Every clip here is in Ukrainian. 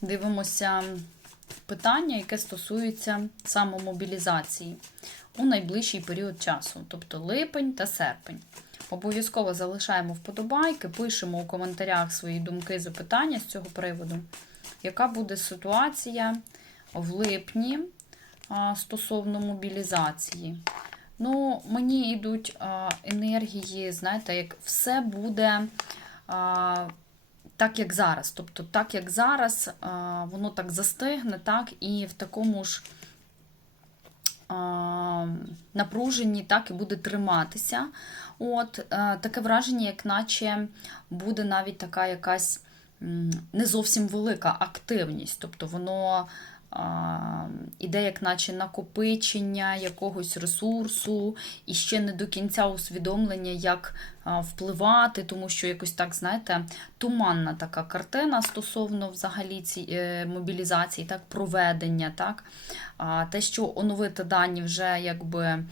Дивимося питання, яке стосується самомобілізації у найближчий період часу, тобто липень та серпень. Обов'язково залишаємо вподобайки, пишемо у коментарях свої думки, запитання з цього приводу. Яка буде ситуація в липні стосовно мобілізації? Ну, мені йдуть енергії, знаєте, як все буде так, як зараз. Тобто, так, як зараз, воно так застигне, так, і в такому ж напруженні так і буде триматися. От, е, таке враження, як наче буде навіть така якась не зовсім велика активність. Тобто воно іде як наче накопичення якогось ресурсу, і ще не до кінця усвідомлення, як впливати, тому що якось так, знаєте, туманна така картина стосовно взагалі цієї мобілізації, так, проведення, так. Те, що оновити дані вже якби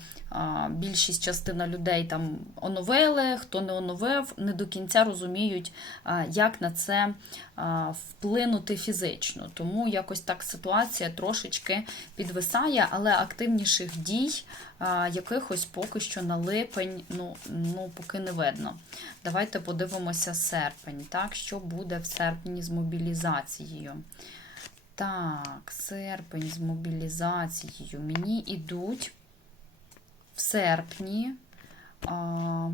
більшість частина людей там оновили, хто не оновив, не до кінця розуміють, як на це вплинути фізично. Тому якось так ситуація трошечки підвисає, але активніших дій якихось поки що на липень ну, ну, поки не видно. Давайте подивимося серпень. Так, що буде в серпні з мобілізацією? Так, серпень з мобілізацією. Мені йдуть в серпні а,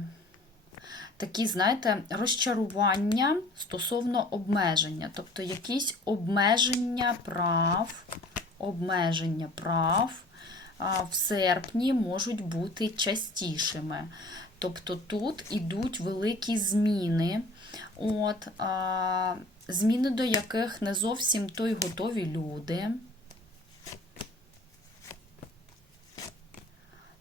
такі, знаєте, розчарування стосовно обмеження. Тобто якісь обмеження прав, обмеження прав в серпні можуть бути частішими. Тобто тут ідуть великі зміни, от, а, зміни до яких не зовсім то й готові люди.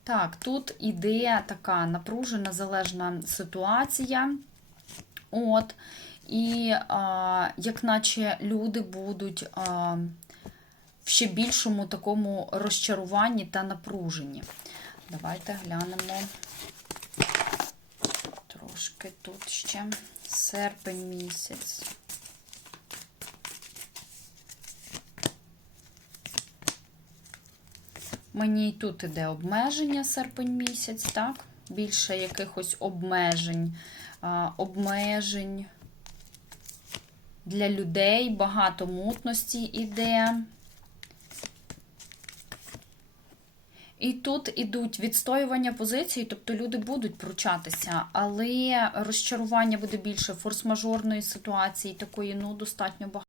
Так, тут іде така напружена залежна ситуація. От, і а, як наче люди будуть а, в ще більшому такому розчаруванні та напруженні. Давайте глянемо трошки тут ще серпень місяць. Мені й тут іде обмеження серпень місяць, так? Більше якихось обмежень, обмежень для людей, багато мутності іде. І тут ідуть відстоювання позицій, тобто люди будуть пручатися, але розчарування буде більше форс-мажорної ситуації, такої, ну, достатньо багато.